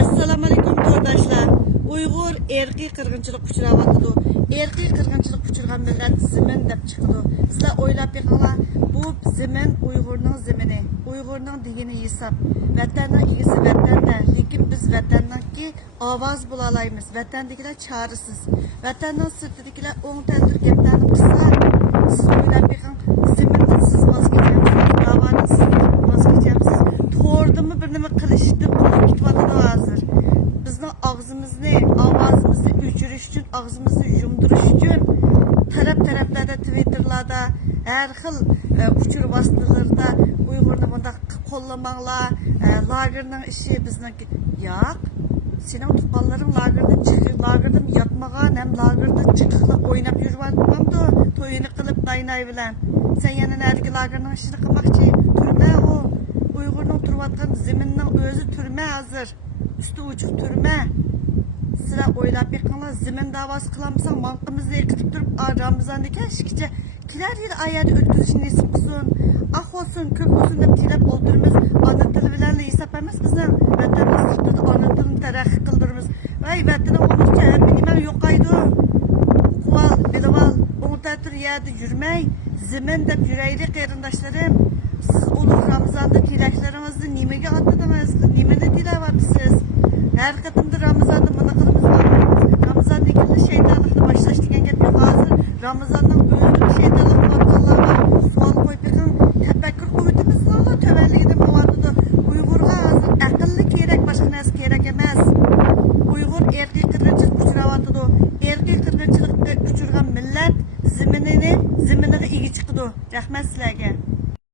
Assalamu alaykum to'rdoshlar. Uyg'ur erkiy qirg'inchilik uchrayotdi. Erkiy qirg'inchilik uchragan millat zimin deb chiqdi. Sizlar o'ylab beqinglar, bu zimin Uyg'urning zimini. Uyg'urning degini hisob. Vatanning egisi vatanda, lekin biz vatandanki ovoz bo'la olamiz. Vatandagilar chorasiz. Vatanning sirtidagilar o'ng tandir gaplarni qilsa, siz o'ylab beqing, zimindan siz voz kechasiz. Da'vodan siz voz kechasiz. To'rdimi bir nima qilishni qo'rqib ketyapti hozir. Bizning og'zimizni, ovozimizni o'chirish uchun, og'zimizni yumdirish uchun taraf-taraflarda, Twitterlarda, har xil uchur vositalarida Uyg'urni bunda qo'llamanglar, lagerning ishi bizniki. Yo'q. Sening tuqqanlaring lagerdan chiqib, lagerdan yotmagan, ham lagerdan chiqib o'ynab yuribdi. To'yini qilib daynay bilan. Sen yana narigi lagerning ishini qilmoqchi. Turma u. Uyg'urning turayotgan ziminning o'zi turma hozir. Üstü uçuk türme. Sıra o'ylab beqinglar, zimin da'vosi qilamisan, manqimizni yiqitib turib, Ramazondagi shikcha kelar yil ayat o'tkazishni nasib qilsin. Ah olsun, ko'p olsun deb tilab o'ldiramiz. Ona tili bilan hisob emas bizning vatanimiz sirtida ona tilini taraqqiy qildiramiz. Voy vatani olmoqcha, nima yo'qaydi. Quvval, bilval, o'ntatir yerda yurmay, zimin deb yuraylik qarindoshlarim. Siz ulug' Ramazonda tilaklaringizni nimaga otdingiz? Nimani tilayapsiz? Her qatımda Ramazon